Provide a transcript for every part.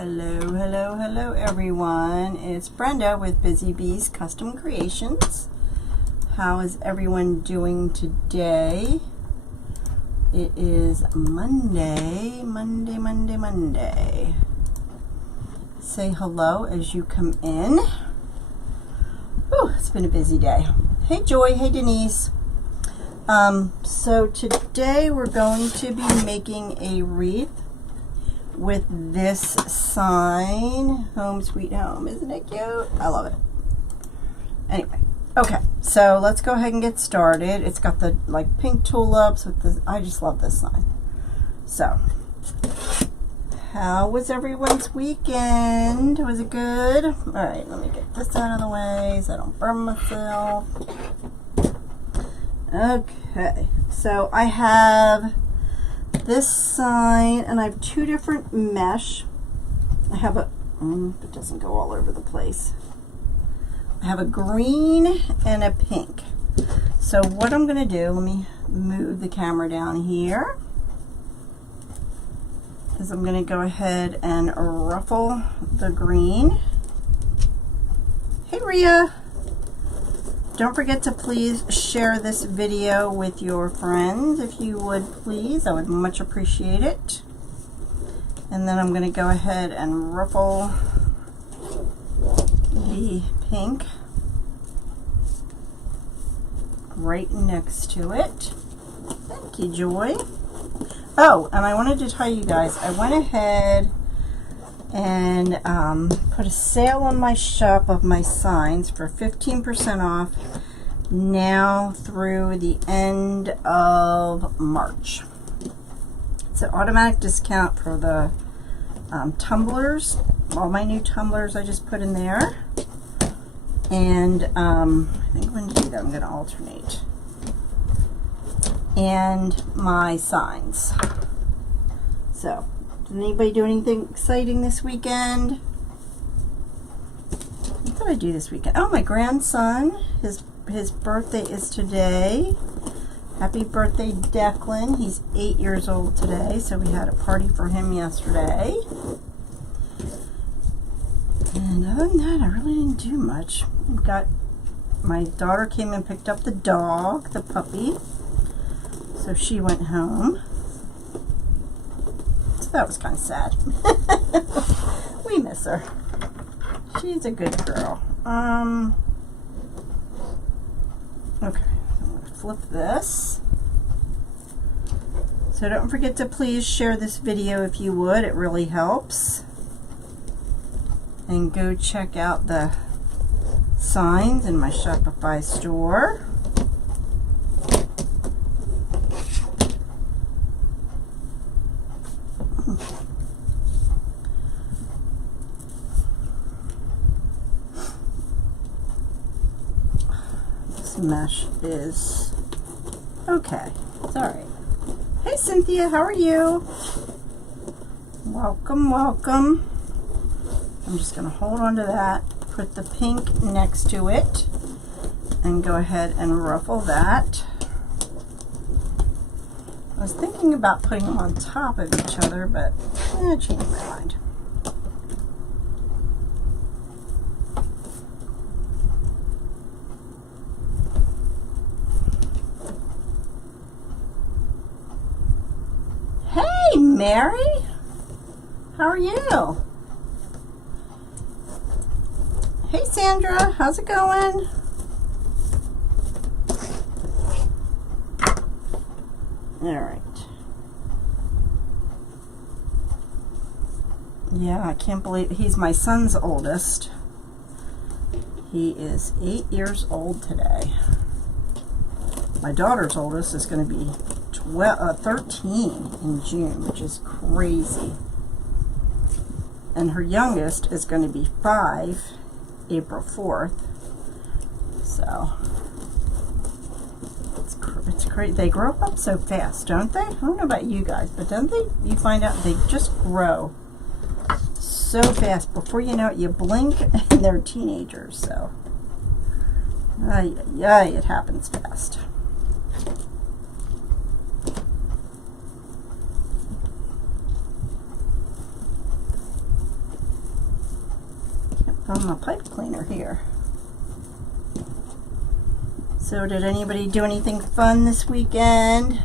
Hello, hello, hello everyone. It's Brenda with Busy Bees Custom Creations. How is everyone doing today? It is Monday. Say hello as you come in. Whew, it's been a busy day. Hey Joy, hey Denise. So today we're going to be making a wreath with this sign, Home Sweet Home. Isn't it cute? I love it. Anyway, okay, so let's go ahead and get started. It's got the like pink tulips with this. I just love this sign. So, how was everyone's weekend? Was it good? All right, let me get this out of the way so I don't burn myself. Okay, so I have this sign, and I have two different mesh. I have a, it doesn't go all over the place. I have a green and a pink. So what I'm going to do, let me move the camera down here, is I'm going to go ahead and ruffle the green. Hey Rhea! Don't forget to please share this video with your friends if you would please. I would much appreciate it. And then I'm going to go ahead and ruffle the pink right next to it. Thank you, Joy. Oh, and I wanted to tell you guys, I went ahead and put a sale on my shop of my signs for 15% off now through the end of March. It's an automatic discount for the tumblers. All my new tumblers I just put in there. And I think I'm going to do that. I'm going to alternate. And my signs. So, did anybody do anything exciting this weekend? What did I do this weekend? Oh, my grandson, his birthday is today. Happy birthday, Declan. He's 8 years old today, so we had a party for him yesterday. And other than that, I really didn't do much. My daughter came and picked up the dog, the puppy, so she went home. That was kind of sad. We miss her. She's a good girl. Okay, I'm going to flip this. So don't forget to please share this video if you would. It really helps. And go check out the signs in my Shopify store. Mesh is okay. It's all right. Hey Cynthia, how are you? Welcome, welcome. I'm just going to hold on to that, put the pink next to it, and go ahead and ruffle that. I was thinking about putting them on top of each other, but I changed my mind. Hey, Mary, how are you? Hey, Sandra, how's it going? All right. Yeah, I can't believe he's my son's oldest. He is 8 years old today. My daughter's oldest is going to be 13 in June, which is crazy. And her youngest is going to be 5, April 4th. So, it's crazy. They grow up so fast, don't they? I don't know about you guys, but don't they? You find out they just grow so fast. Before you know it, you blink and they're teenagers. So, yeah, it happens fast. on my pipe cleaner here. So did anybody do anything fun this weekend?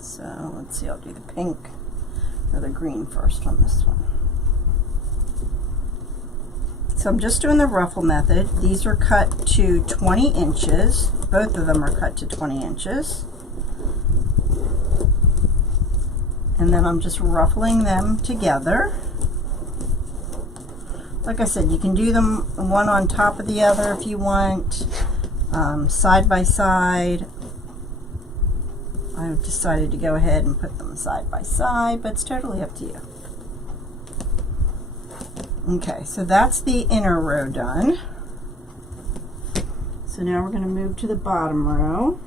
So let's see, I'll do the pink or the green first on this one. So I'm just doing the ruffle method. These are cut to 20 inches. Both of them are cut to 20 inches. And then I'm just ruffling them together. Like I said, you can do them one on top of the other if you want, side by side. I decided to go ahead and put them side by side, but it's totally up to you. Okay, so that's the inner row done. So now we're going to move to the bottom row.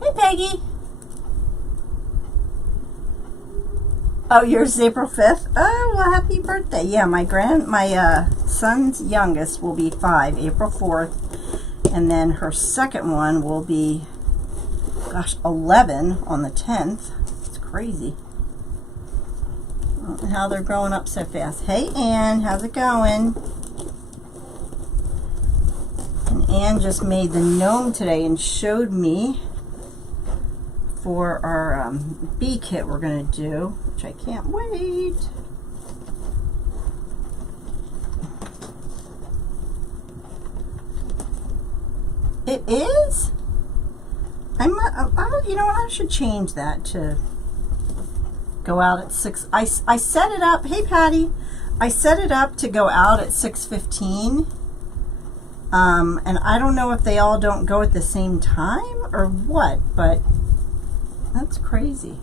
Hey, Peggy. Oh, yours is April 5th? Oh, well, happy birthday. Yeah, my son's youngest will be 5, April 4th. And then her second one will be, gosh, 11 on the 10th. It's crazy. I don't know how they're growing up so fast. Hey, Ann, how's it going? And Ann just made the gnome today and showed me for our bee kit we're going to do, which I can't wait. It is? You know what, I should change that to go out at 6. I set it up, hey Patty, I set it up to go out at 6:15. And I don't know if they all don't go at the same time or what, but that's crazy.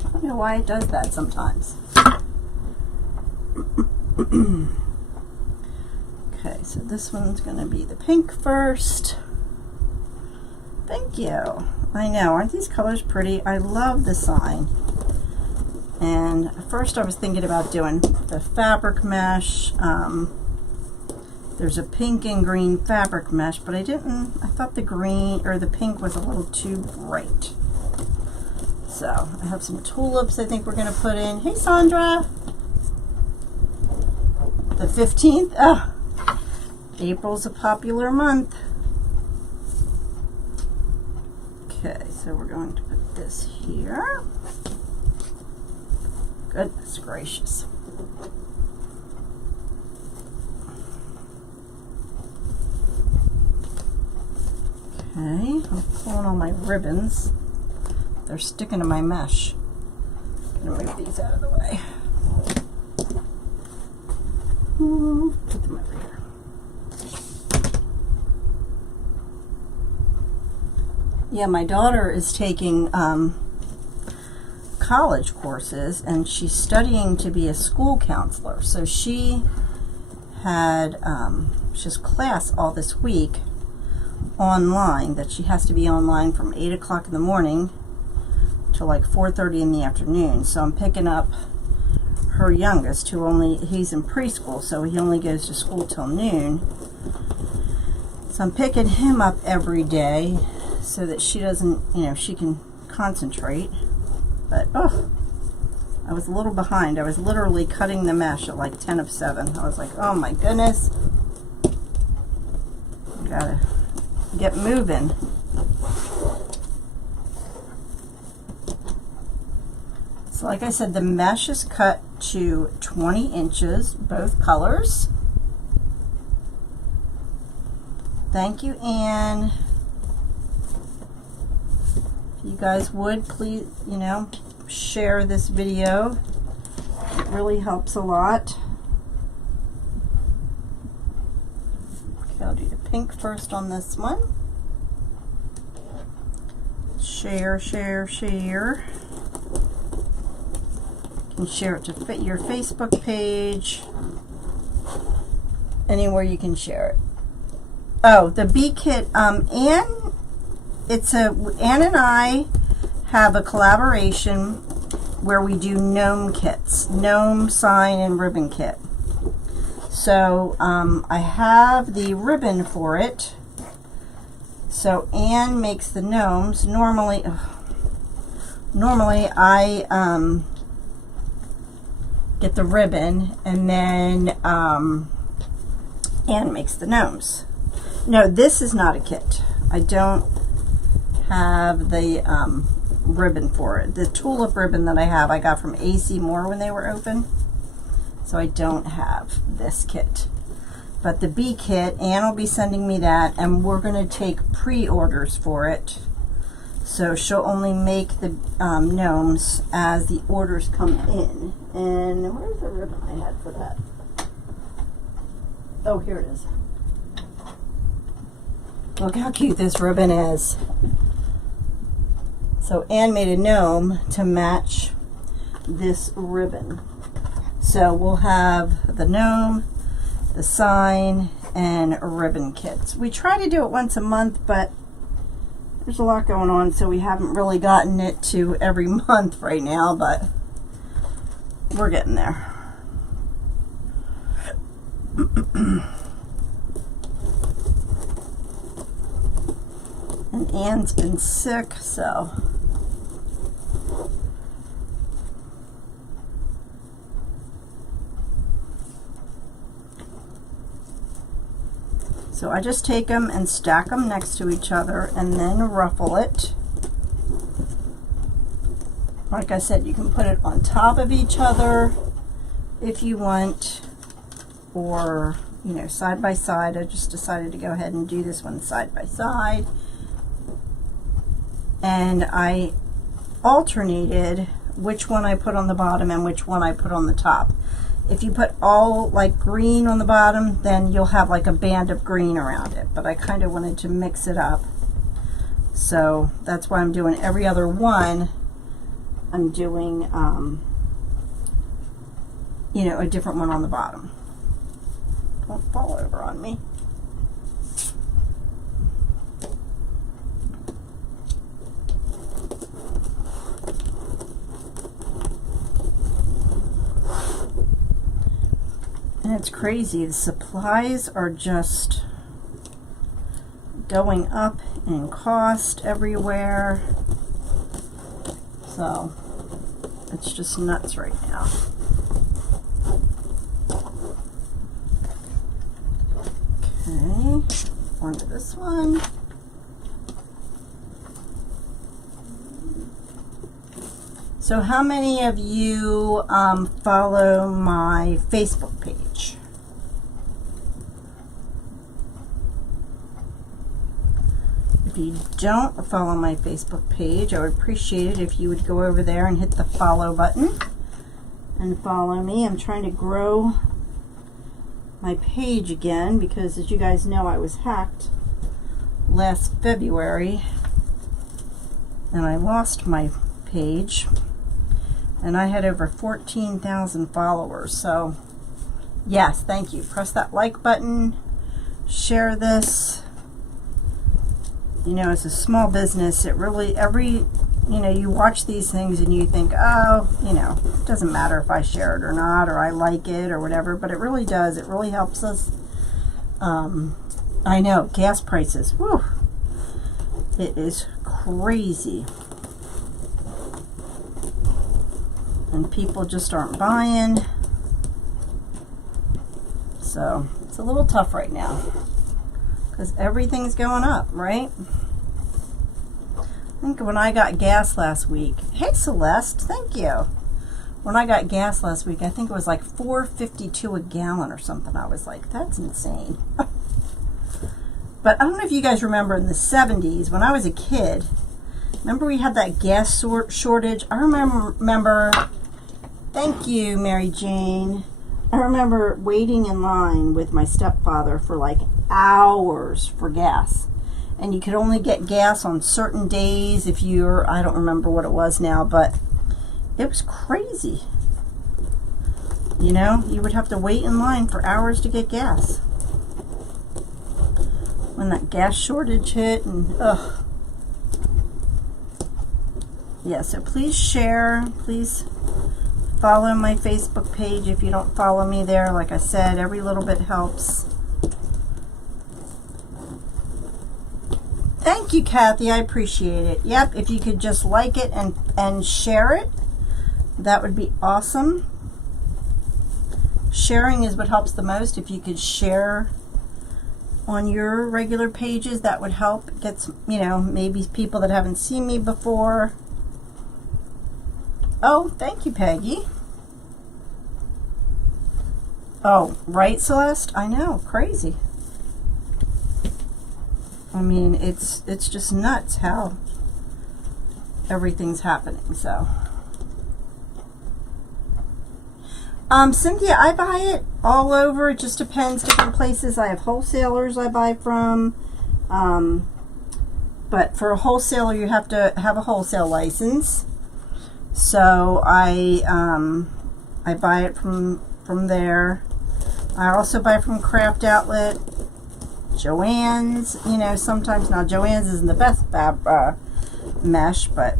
I don't know why it does that sometimes. Okay, so this one's going to be the pink first. Thank you. I know, aren't these colors pretty? I love the sign. And first I was thinking about doing the fabric mesh. There's a pink and green fabric mesh, but I thought the green or the pink was a little too bright. So I have some tulips I think we're going to put in. Hey Sandra! The 15th? Oh, April's a popular month. Okay, so we're going to put this here. Goodness gracious. Okay, I'm pulling all my ribbons. They're sticking to my mesh. I'm gonna move these out of the way. Put them over here. Yeah, my daughter is taking college courses and she's studying to be a school counselor. So she has class all this week online that she has to be online from 8 o'clock in the morning till like 4:30 in the afternoon. So I'm picking up her youngest, he's in preschool, so he only goes to school till noon. So I'm picking him up every day so that she doesn't, she can concentrate. But oh, I was a little behind. I was literally cutting the mesh at like 10 of 7. I was like, oh my goodness, gotta get moving. So like I said, the mesh is cut to 20 inches, both colors. Thank you, Anne. If you guys would please, share this video. It really helps a lot. Okay, I'll do the pink first on this one. Share, share, share. You can share it to fit your Facebook page. Anywhere you can share it. Oh, the bee kit. Anne and I have a collaboration where we do gnome kits, gnome sign and ribbon kit. So I have the ribbon for it. So Anne makes the gnomes. Normally I get the ribbon, and then Anne makes the gnomes. No, this is not a kit. I don't have the ribbon for it. The tulip ribbon that I have, I got from AC Moore when they were open. So I don't have this kit. But the bee kit, Anne will be sending me that, and we're going to take pre-orders for it. So she'll only make the gnomes as the orders come in. And where's the ribbon I had for that? Oh, here it is. Look how cute this ribbon is. So Anne made a gnome to match this ribbon. So we'll have the gnome, the sign, and ribbon kits. We try to do it once a month, but there's a lot going on, so we haven't really gotten it to every month right now, but we're getting there. And Anne's been sick, so I just take them and stack them next to each other and then ruffle it. Like I said, you can put it on top of each other if you want, or, you know, side by side. I just decided to go ahead and do this one side by side. And I alternated which one I put on the bottom and which one I put on the top. If you put all like green on the bottom, then you'll have like a band of green around it. But I kind of wanted to mix it up. So that's why I'm doing every other one. I'm doing, you know, a different one on the bottom. Don't fall over on me. And it's crazy. The supplies are just going up in cost everywhere. So it's just nuts right now. Okay, onto this one. So how many of you follow my Facebook page? If you don't follow my Facebook page, I would appreciate it if you would go over there and hit the follow button and follow me. I'm trying to grow my page again because, as you guys know, I was hacked last February and I lost my page. And I had over 14,000 followers. So yes, thank you. Press that like button, share this. You know, as a small business, it really, you know, you watch these things and you think, oh, you know, it doesn't matter if I share it or not, or I like it or whatever, but it really does. It really helps us. I know, gas prices, whew, it is crazy. And people just aren't buying. So it's a little tough right now because everything's going up, right? I think when I got gas last week, hey Celeste, thank you. When I got gas last week, I think it was like $4.52 a gallon or something. I was like, that's insane. But I don't know if you guys remember in the 70s when I was a kid. Remember we had that gas shortage? I remember, thank you, Mary Jane. I remember waiting in line with my stepfather for like hours for gas. And you could only get gas on certain days if you're, I don't remember what it was now, but it was crazy. You know, you would have to wait in line for hours to get gas. When that gas shortage hit, and ugh. yeah, so please share. Please follow my Facebook page if you don't follow me there. Like I said, every little bit helps. Thank you, Kathy. I appreciate it. Yep, if you could just like it and share it, that would be awesome. Sharing is what helps the most. If you could share on your regular pages, that would help get some, you know, maybe people that haven't seen me before. Oh, thank you, Peggy. Oh, right, Celeste? I know, crazy. I mean, it's just nuts how everything's happening, so. Cynthia, I buy it all over. It just depends, different places. I have wholesalers I buy from. But for a wholesaler, you have to have a wholesale license. So I buy it from there. I also buy from Craft Outlet, Joann's, you know, sometimes. Now, Joann's isn't the best mesh, but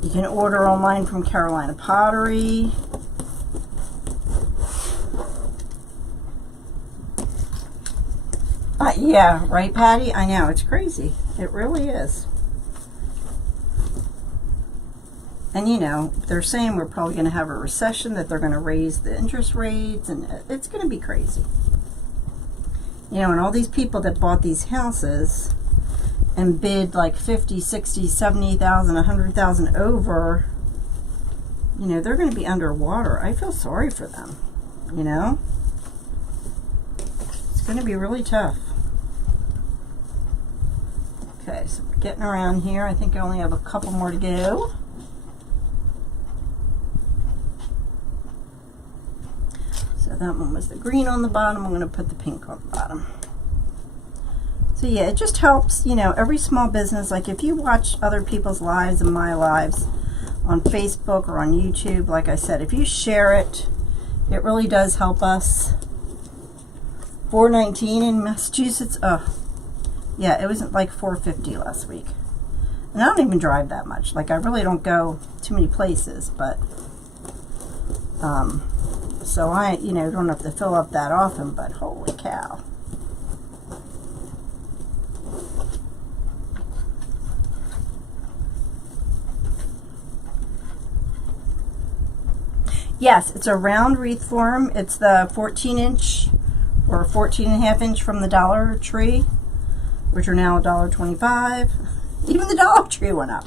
you can order online from Carolina Pottery. Yeah, right, Patty? I know, it's crazy. It really is. And, you know, they're saying we're probably going to have a recession, that they're going to raise the interest rates, and it's going to be crazy. You know, and all these people that bought these houses and bid like 50, 60, 70,000, 100,000 over, you know, they're going to be underwater. I feel sorry for them, you know. It's going to be really tough. Okay, so getting around here. I think I only have a couple more to go. So that one was the green on the bottom. I'm going to put the pink on the bottom. So yeah, it just helps, you know, every small business. Like if you watch other people's lives and my lives on Facebook or on YouTube, like I said, if you share it, it really does help us. $4.19 in Massachusetts. Oh, yeah, it was like $4.50 last week. And I don't even drive that much. Like I really don't go too many places, but so I, you know, don't have to fill up that often, but holy cow. Yes, it's a round wreath form. It's the 14-inch or 14.5-inch from the Dollar Tree, which are now $1.25. Even the Dollar Tree went up.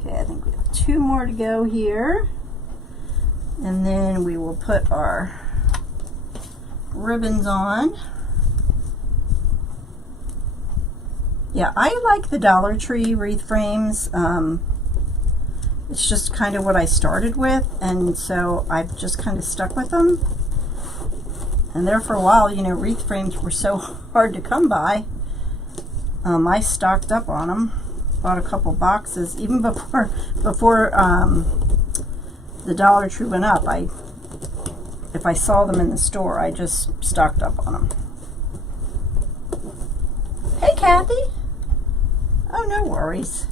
Okay, I think we have 2 more to go here. And then we will put our ribbons on. Yeah, I like the Dollar Tree wreath frames. It's just kind of what I started with, and so I've just kind of stuck with them. And there for a while, you know, wreath frames were so hard to come by. I stocked up on them, bought a couple boxes, even before the Dollar Tree went up. If I saw them in the store, I just stocked up on them. Hey, Kathy. Oh, no worries.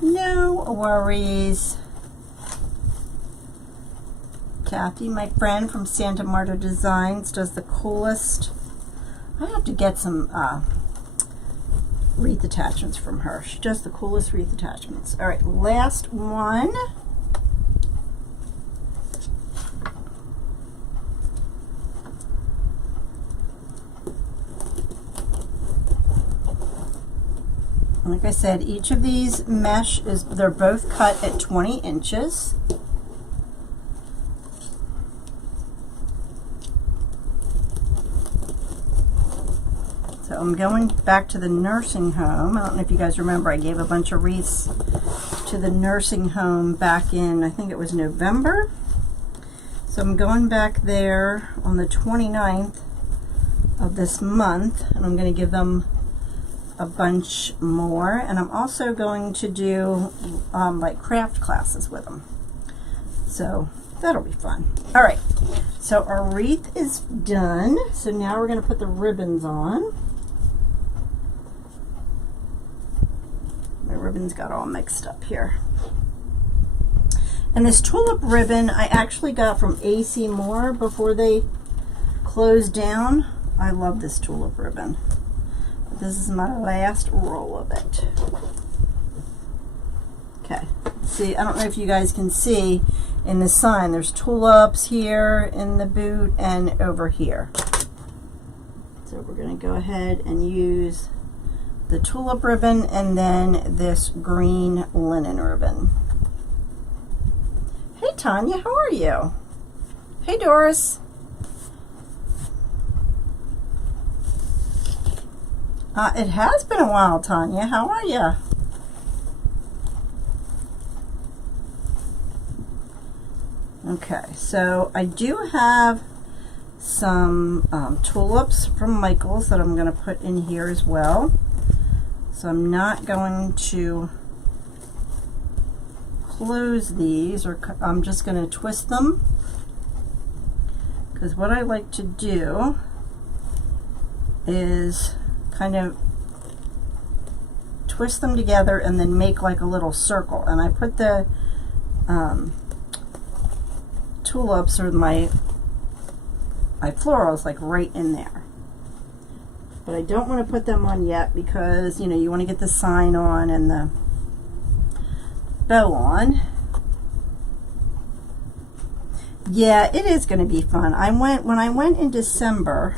No worries. Kathy, my friend from Santa Marta Designs, does the coolest. I have to get some wreath attachments from her. She does the coolest wreath attachments. All right, last one. Like I said, each of these mesh they're both cut at 20 inches. So I'm going back to the nursing home. I don't know if you guys remember, I gave a bunch of wreaths to the nursing home back in, I think it was November. So I'm going back there on the 29th of this month, and I'm going to give them a bunch more, and I'm also going to do like craft classes with them. So that'll be fun. All right, so our wreath is done. So now we're going to put the ribbons on. My ribbons got all mixed up here. And this tulip ribbon I actually got from AC Moore before they closed down. I love this tulip ribbon. This is my last roll of it. Okay, see, I don't know if you guys can see in the sign, there's tulips here in the boot and over here. So we're going to go ahead and use the tulip ribbon and then this green linen ribbon. Hey Tanya, how are you? Hey Doris. It has been a while, Tanya. How are you? Okay, so I do have some tulips from Michael's that I'm going to put in here as well. So I'm not going to close these, or I'm just going to twist them, because what I like to do is kind of twist them together and then make like a little circle. And I put the tulips or my florals like right in there. But I don't want to put them on yet because, you know, you want to get the sign on and the bow on. Yeah, it is going to be fun. When I went in December,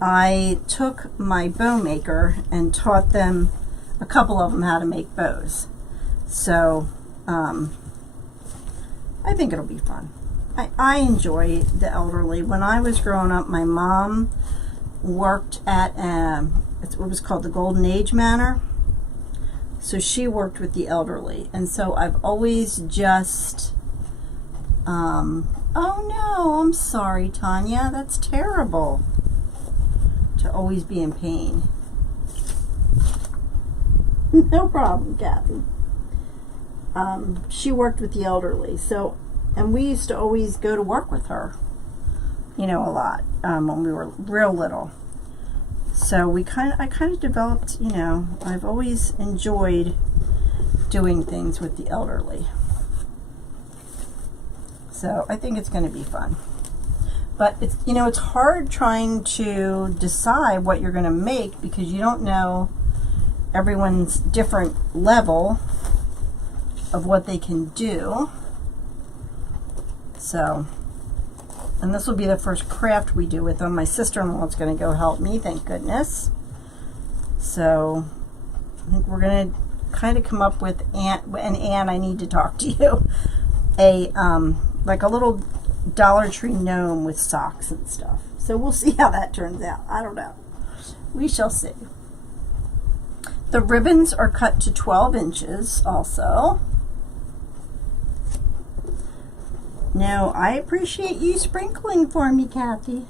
I took my bow maker and taught them, a couple of them, how to make bows. So I think it'll be fun. I enjoy the elderly. When I was growing up, my mom worked at it was called the Golden Age Manor. So she worked with the elderly, and so I've always just oh no, I'm sorry, Tanya, that's terrible to always be in pain. No problem, Kathy. She worked with the elderly, so, and we used to always go to work with her, you know, a lot when we were real little. So I kind of developed, you know, I've always enjoyed doing things with the elderly. So I think it's going to be fun. But it's, you know, it's hard trying to decide what you're going to make because you don't know everyone's different level of what they can do. So, and this will be the first craft we do with them. My sister-in-law is going to go help me, thank goodness. So I think we're going to kind of come up with, Anne, I need to talk to you, like a little Dollar Tree gnome with socks and stuff. So we'll see how that turns out. I don't know. We shall see. The ribbons are cut to 12 inches also. Now, I appreciate you sprinkling for me, Kathy.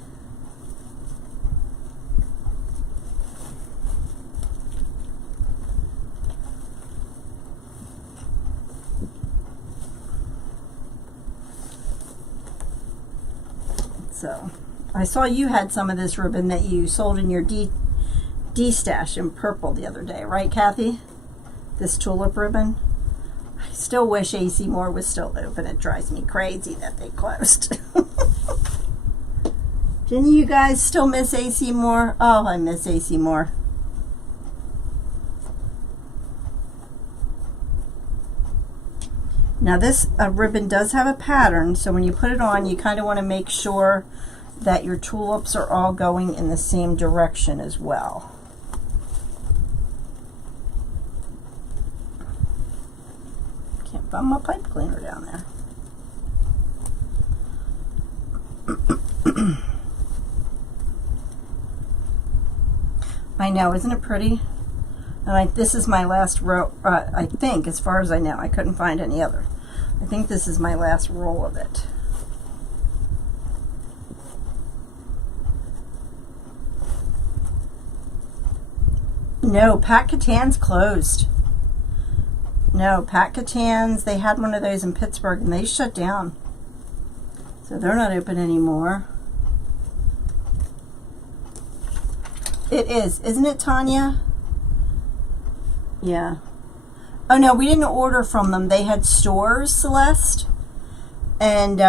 So, I saw you had some of this ribbon that you sold in your D-stash in purple the other day, right, Kathy? This tulip ribbon. I still wish AC Moore was still open. It drives me crazy that they closed. Didn't you guys still miss AC Moore? Oh, I miss AC Moore. Now this ribbon does have a pattern, so when you put it on, you kind of want to make sure that your tulips are all going in the same direction as well. Can't find my pipe cleaner down there. I know, isn't it pretty? And this is my last row, I think, as far as I know. I couldn't find any other. I think this is my last roll of it. No, Pat Catan's closed. No, Pat Catan's, they had one of those in Pittsburgh and they shut down. So they're not open anymore. It is, isn't it, Tanya? Yeah. Oh no, we didn't order from them. They had stores, Celeste, and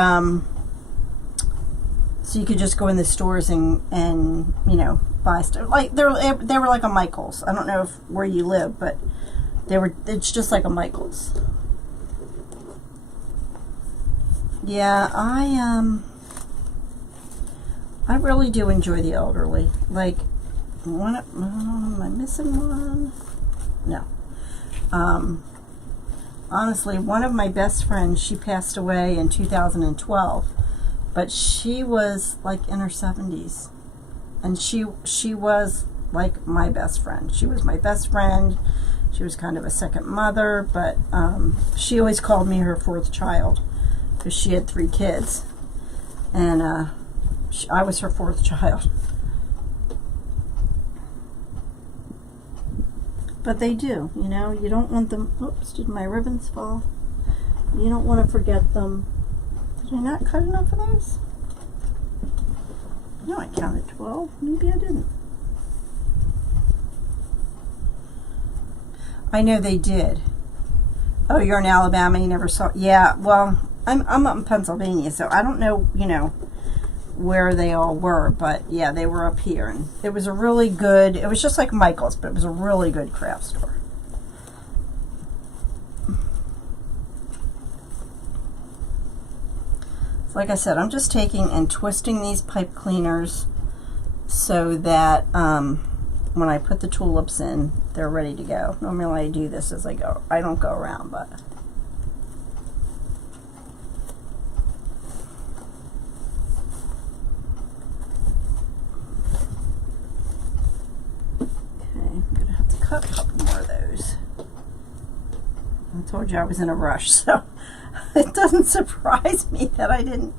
so you could just go in the stores and you know, buy stuff. Like they were like a Michael's. I don't know where you live, but it's just like a Michael's. Yeah, I really do enjoy the elderly. Like, am I missing one? No. Honestly, one of my best friends, she passed away in 2012, but she was like in her 70s, and she was like my best friend. She was my best friend. She was kind of a second mother, but she always called me her fourth child because she had 3 kids, and I was her fourth child. But they do, you know, you don't want them. Oops, did my ribbons fall? You don't want to forget them. Did I not cut enough of those? No, I counted 12. Maybe I didn't. I know they did. Oh, you're in Alabama, you never saw. Yeah, well, I'm up in Pennsylvania, so I don't know, you know, where they all were, but yeah, they were up here, and it was a really good, it was just like Michael's, but it was a really good craft store. So like I said, I'm just taking and twisting these pipe cleaners so that when I put the tulips in, they're ready to go. Normally I do this as I go. I don't go around, but a couple more of those. I told you I was in a rush, so it doesn't surprise me that I didn't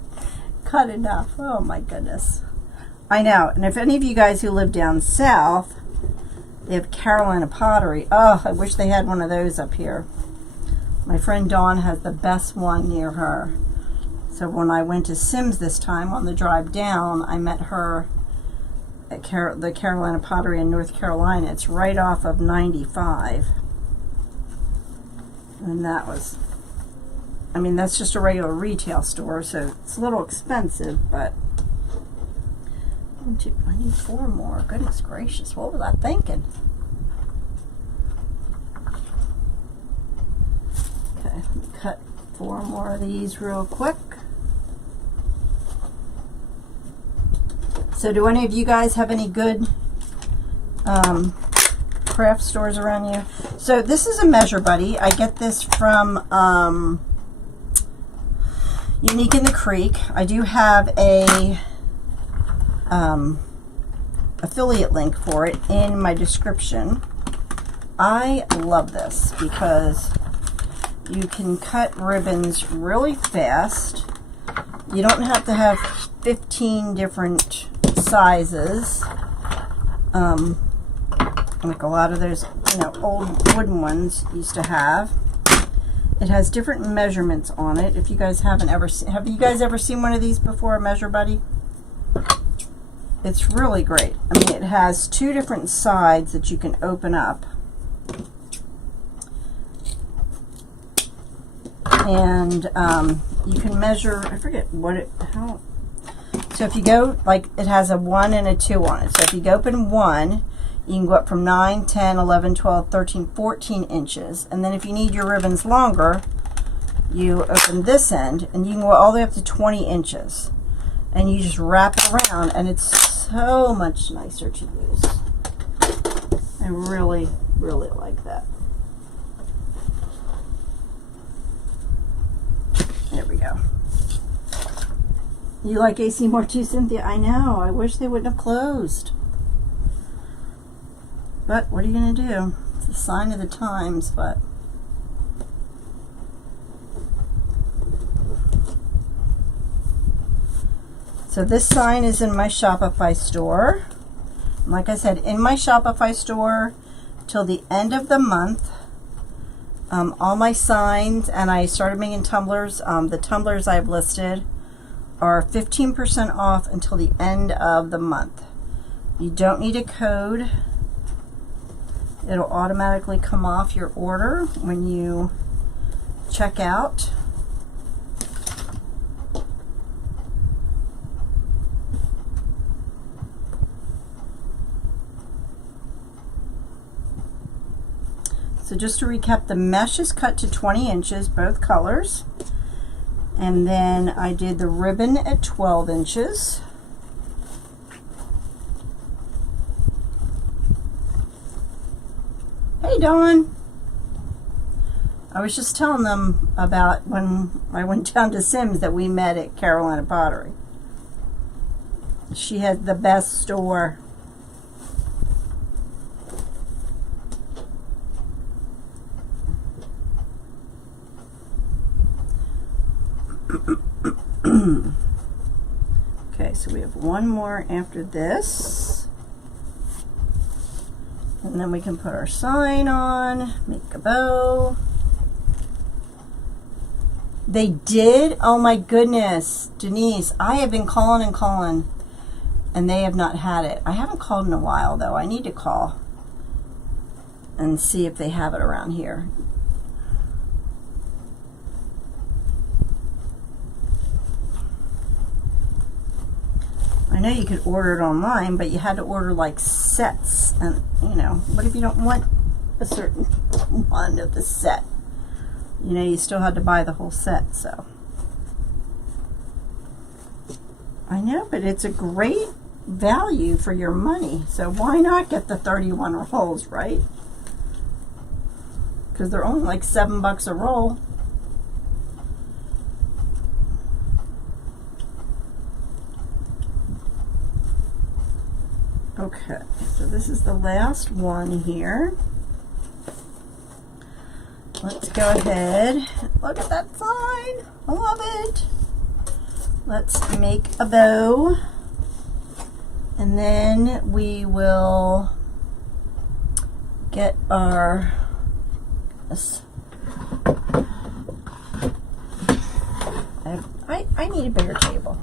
cut enough. Oh my goodness. I know. And if any of you guys who live down south, they have Carolina pottery. Oh, I wish they had one of those up here. My friend Dawn has the best one near her. So when I went to Sims this time on the drive down, I met her at the Carolina Pottery in North Carolina. It's right off of 95. And that was, I mean, that's just a regular retail store, so it's a little expensive, but I need 4 more. Goodness gracious, what was I thinking? Okay, let me cut 4 more of these real quick. So do any of you guys have any good craft stores around you? So this is a Measure Buddy. I get this from Unique in the Creek. I do have a affiliate link for it in my description. I love this because you can cut ribbons really fast. You don't have to have 15 different sizes, like a lot of those, you know, old wooden ones used to have. It has different measurements on it. If you guys haven't ever seen, have you guys ever seen one of these before, a Measure Buddy? It's really great. I mean, it has 2 different sides that you can open up, and you can measure, I forget what it, how. So if you go, like, it has a 1 and a 2 on it. So if you open 1, you can go up from 9, 10, 11, 12, 13, 14 inches. And then if you need your ribbons longer, you open this end, and you can go all the way up to 20 inches. And you just wrap it around, and it's so much nicer to use. I really, really like that. There we go. You like AC more too, Cynthia? I know. I wish they wouldn't have closed. But what are you going to do? It's a sign of the times, but... So this sign is in my Shopify store. Like I said, in my Shopify store till the end of the month. All my signs, and I started making tumblers. The tumblers I've listed are 15% off until the end of the month. You don't need a code. It'll automatically come off your order when you check out. So just to recap, the mesh is cut to 20 inches, both colors. And then I did the ribbon at 12 inches. Hey, Dawn. I was just telling them about when I went down to Sims that we met at Carolina Pottery. She had the best store. Okay, so we have one more after this. And then we can put our sign on, make a bow. They did? Oh my goodness, Denise, I have been calling and calling, and they have not had it. I haven't called in a while, though. I need to call and see if they have it around here. I know you could order it online, but you had to order like sets, and you know, what if you don't want a certain one of the set? You know, you still had to buy the whole set, so. I know, but it's a great value for your money, so why not get the 31 rolls, right? Because they're only like $7 a roll. Okay, so this is the last one here. Let's go ahead. Look at that sign. I love it. Let's make a bow. And then we will get our I need a bigger table.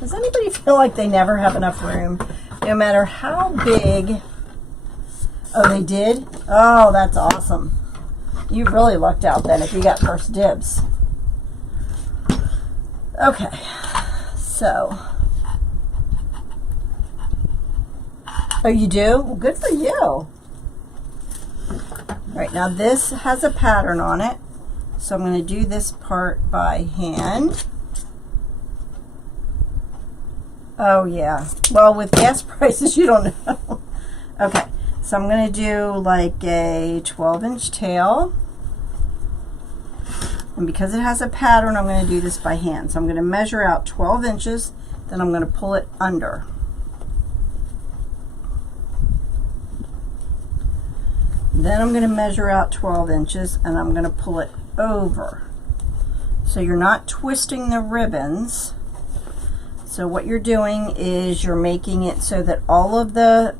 Does anybody feel like they never have enough room? No matter how big. Oh, they did? Oh, that's awesome. You really lucked out then if you got first dibs. Okay, so. Oh, you do? Well, good for you. All right, now this has a pattern on it. So I'm going to do this part by hand. Oh, yeah. Well, with gas prices, you don't know. Okay, so I'm going to do like a 12-inch tail. And because it has a pattern, I'm going to do this by hand. So I'm going to measure out 12 inches, then I'm going to pull it under. Then I'm going to measure out 12 inches, and I'm going to pull it over. So you're not twisting the ribbons. So what you're doing is you're making it so that all of the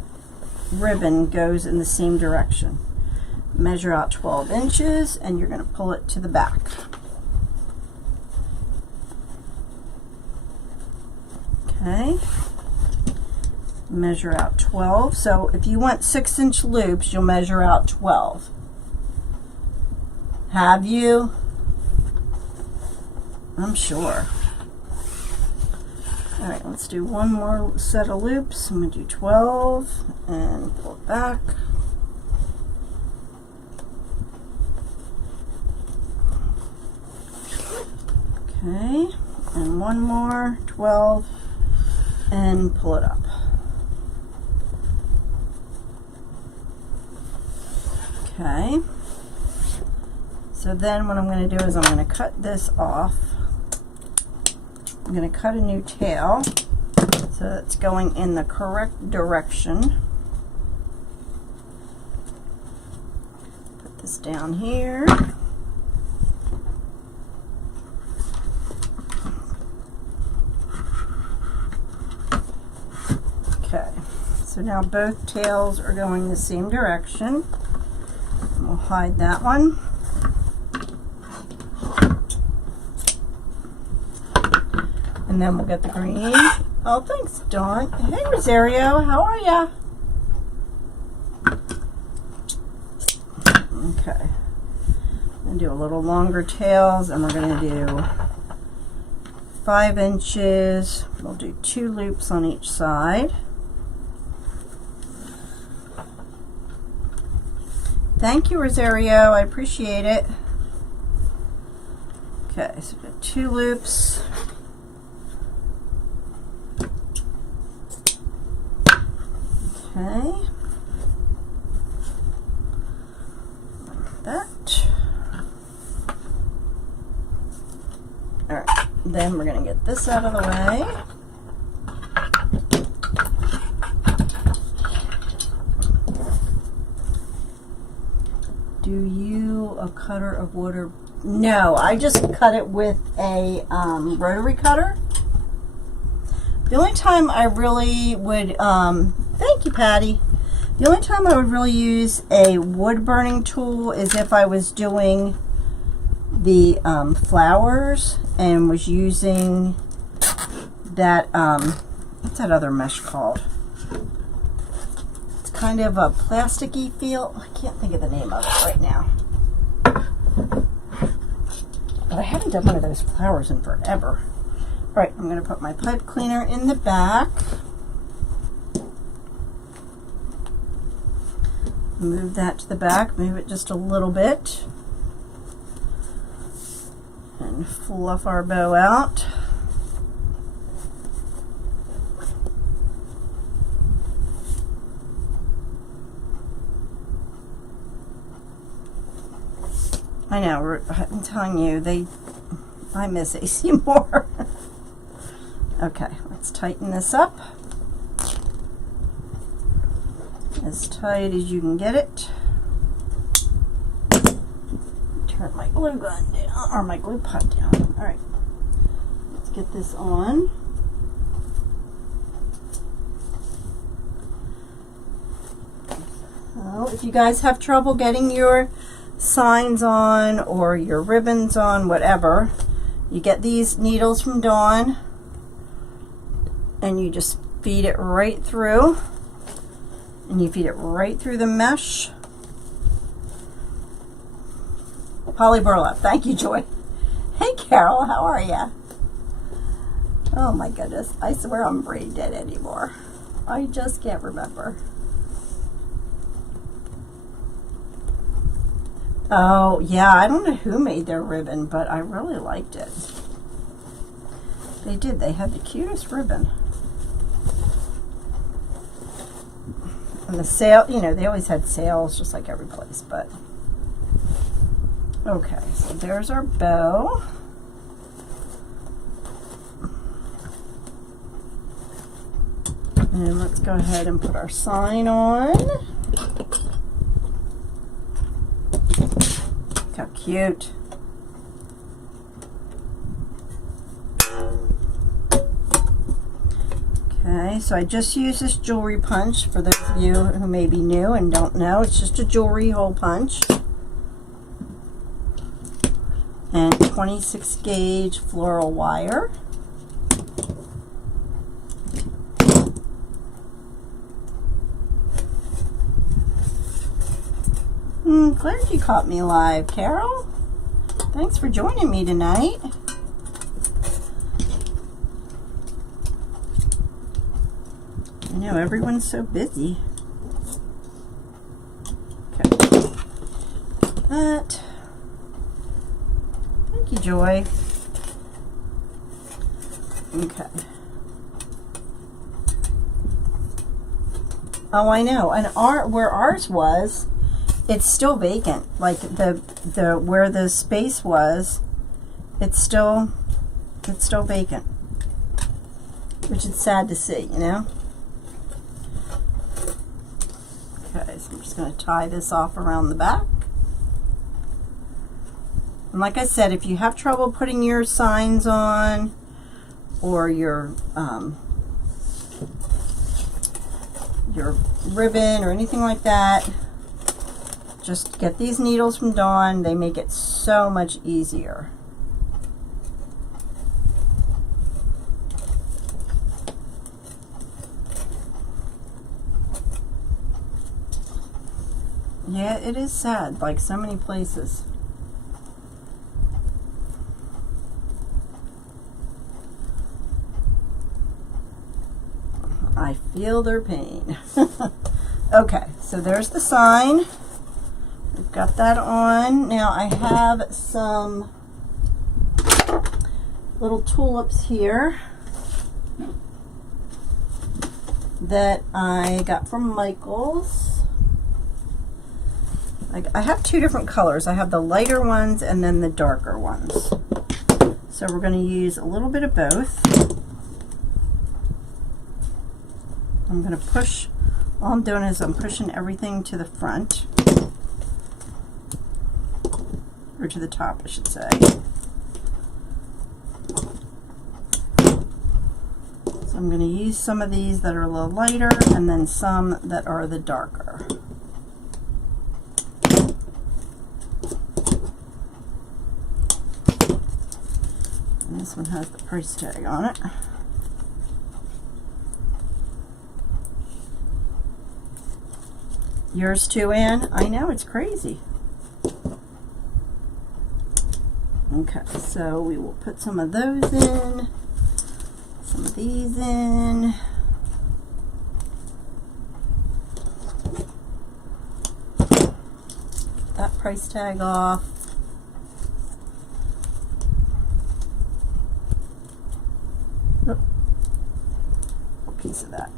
ribbon goes in the same direction. Measure out 12 inches and you're going to pull it to the back. Okay. Measure out 12. So if you want 6-inch loops, you'll measure out 12. Have you? I'm sure. All right, let's do one more set of loops. I'm going to do 12 and pull it back. Okay, and one more, 12, and pull it up. Okay, so then what I'm going to do is I'm going to cut this off. I'm going to cut a new tail so it's going in the correct direction. Put this down here. Okay, so now both tails are going the same direction. We'll hide that one. And then we'll get the green. Oh, thanks, Dawn. Hey, Rosario, how are ya? Okay. I'm going to do a little longer tails, and we're going to do 5 inches. We'll do 2 loops on each side. Thank you, Rosario. I appreciate it. Okay, so we've got 2 loops. Okay. Like that. All right. Then we're going to get this out of the way. Do you a cutter of wood or... No, I just cut it with a rotary cutter. The only time I really would... thank you, Patty. The only time I would really use a wood burning tool is if I was doing the flowers and was using that, what's that other mesh called? It's kind of a plasticky feel. I can't think of the name of it right now. But I haven't done one of those flowers in forever. All right, I'm going to put my pipe cleaner in the back. Move that to the back, move it just a little bit. And fluff our bow out. I know, I'm telling you, I miss AC more. Okay, let's tighten this up. As tight as you can get it. Turn my glue gun down, or my glue pot down. All right, let's get this on. So if you guys have trouble getting your signs on or your ribbons on, whatever, you get these needles from Dawn and you just feed it right through, and you feed it right through the mesh. Poly burlap. Thank you, Joy. Hey, Carol, how are ya? Oh my goodness, I swear I'm brain dead anymore. I just can't remember. Oh, yeah, I don't know who made their ribbon, but I really liked it. They did. They had the cutest ribbon. And the sale, you know, they always had sales just like every place, but... Okay, so there's our bow. And let's go ahead and put our sign on. Look how cute. Okay, so I just used this jewelry punch for those of you who may be new and don't know. It's just a jewelry hole punch. And 26 gauge floral wire. Glad you caught me live, Carol. Thanks for joining me tonight. I know everyone's so busy. Okay. That. Thank you, Joy. Okay. Oh, I know. And where ours was, it's still vacant. Like the where the space was, it's still vacant, which is sad to see, you know. Okay, so I'm just going to tie this off around the back. And like I said, if you have trouble putting your signs on or your ribbon or anything like that, just get these needles from Dawn. They make it so much easier. Yeah, it is sad, like so many places. I feel their pain. Okay, so there's the sign. We've got that on. Now I have some little tulips here that I got from Michael's. I have two different colors. I have the lighter ones and then the darker ones. So we're going to use a little bit of both. I'm going to push, all I'm doing is I'm pushing everything to the front, or to the top, I should say. So I'm going to use some of these that are a little lighter and then some that are the darker. And this one has the price tag on it. Yours too, Anne? I know, it's crazy. Okay, so we will put some of those in, some of these in. That price tag off. Oh, a piece of that.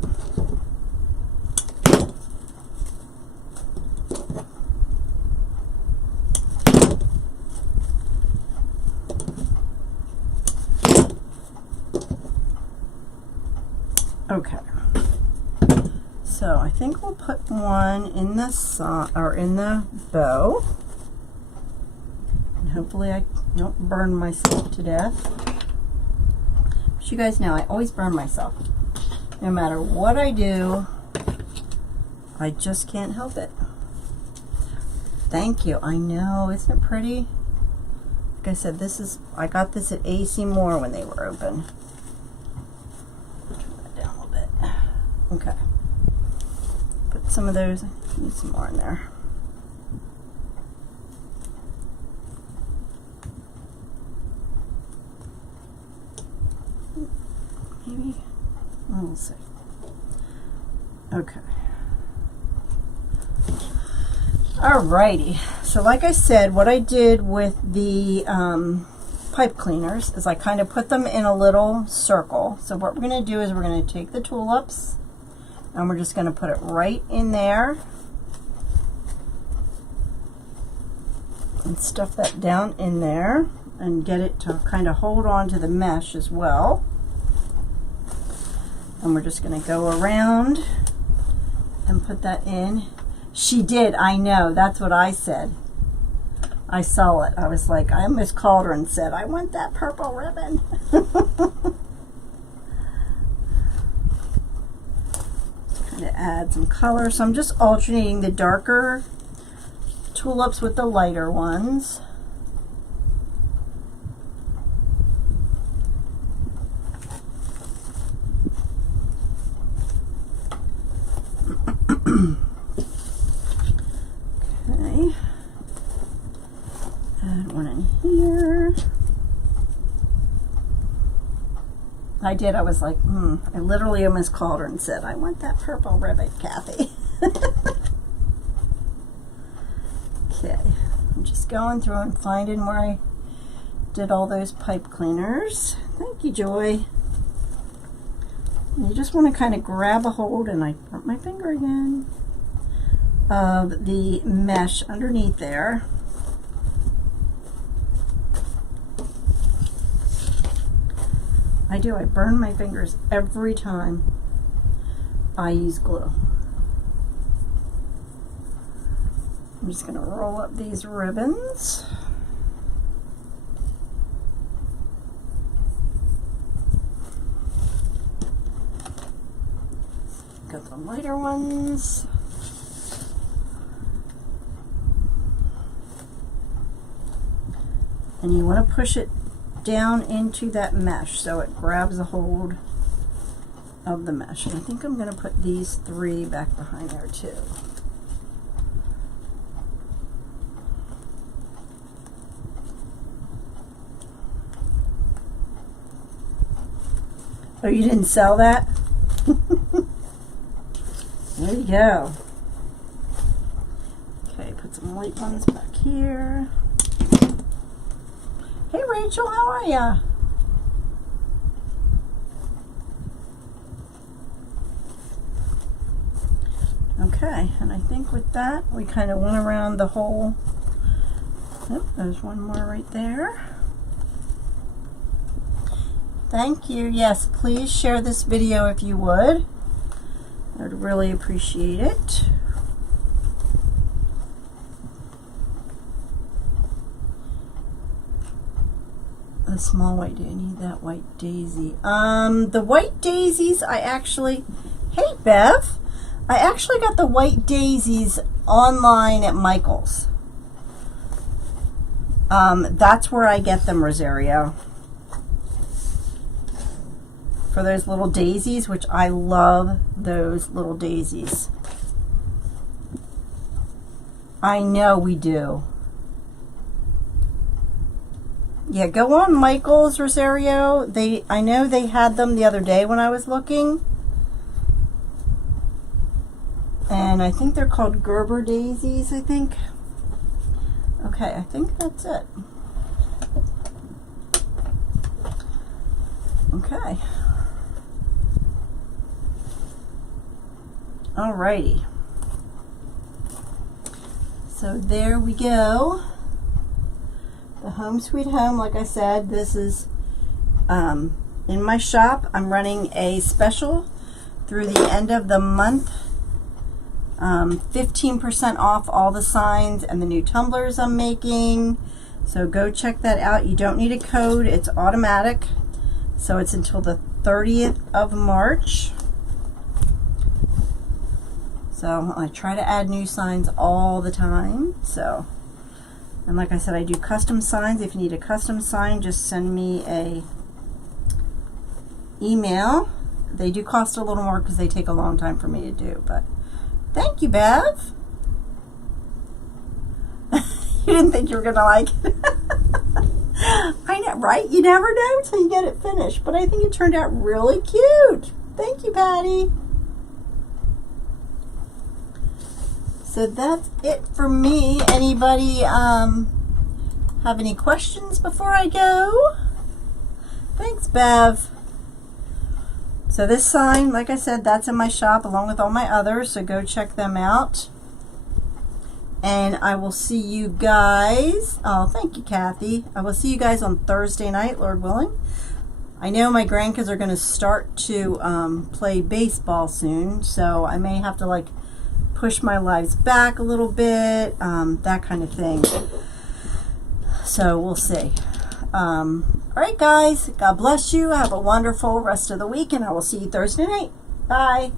Okay, so I think we'll put one in the in the bow, and hopefully I don't burn myself to death. But you guys know I always burn myself. No matter what I do, I just can't help it. Thank you. I know, isn't it pretty? Like I said, I got this at AC Moore when they were open. Okay, put some of those, I need some more in there. Maybe, we'll see. Okay. Alrighty, so like I said, what I did with the pipe cleaners is I kind of put them in a little circle. So what we're going to do is we're going to take the tulips and we're just going to put it right in there and stuff that down in there and get it to kind of hold on to the mesh as well. And we're just going to go around and put that in. She did, I know, that's what I said. I saw it. I was like, I almost called her and said, I want that purple ribbon. Trying to add some color. So I'm just alternating the darker tulips with the lighter ones. Okay. Add one in here. I did. I was like, I literally almost called her and said, I want that purple ribbon, Kathy. Okay. I'm just going through and finding where I did all those pipe cleaners. Thank you, Joy. And you just want to kind of grab a hold, and I burnt my finger again, of the mesh underneath there. I do. I burn my fingers every time I use glue. I'm just going to roll up these ribbons. Got the lighter ones. And you want to push it down into that mesh so it grabs a hold of the mesh. And I think I'm going to put these three back behind there too. Oh, you didn't sell that? There you go. Okay, put some light ones back here. Hey Rachel, how are ya? Okay, and I think with that we kind of went around the whole. Oh, there's one more right there. Thank you. Yes, please share this video if you would. I would really appreciate it. The small white, do you need that white daisy? The white daisies, I actually, hey Bev, I actually got the white daisies online at Michael's. That's where I get them, Rosario. For those little daisies, which I love those little daisies. I know we do. Yeah, go on Michael's, Rosario. I know they had them the other day when I was looking. And I think they're called Gerber daisies, I think. Okay, I think that's it. Okay. Alrighty. So there we go. The Home Sweet Home, like I said, this is in my shop. I'm running a special through the end of the month. 15% off all the signs and the new tumblers I'm making. So go check that out. You don't need a code. It's automatic. So it's until the 30th of March. So I try to add new signs all the time. So, and like I said, I do custom signs. If you need a custom sign, just send me a email. They do cost a little more because they take a long time for me to do, but thank you, Bev. You didn't think you were gonna like it. I know, right? You never know until you get it finished, but I think it turned out really cute. Thank you, Patty. So that's it for me. Anybody have any questions before I go? Thanks, Bev. So this sign, like I said, that's in my shop along with all my others, so go check them out. And I will see you guys, oh, thank you, Kathy. I will see you guys on Thursday night, Lord willing. I know my grandkids are going to start to play baseball soon, so I may have to like push my lives back a little bit, that kind of thing. So we'll see. All right, guys, God bless you. Have a wonderful rest of the week, and I will see you Thursday night. Bye.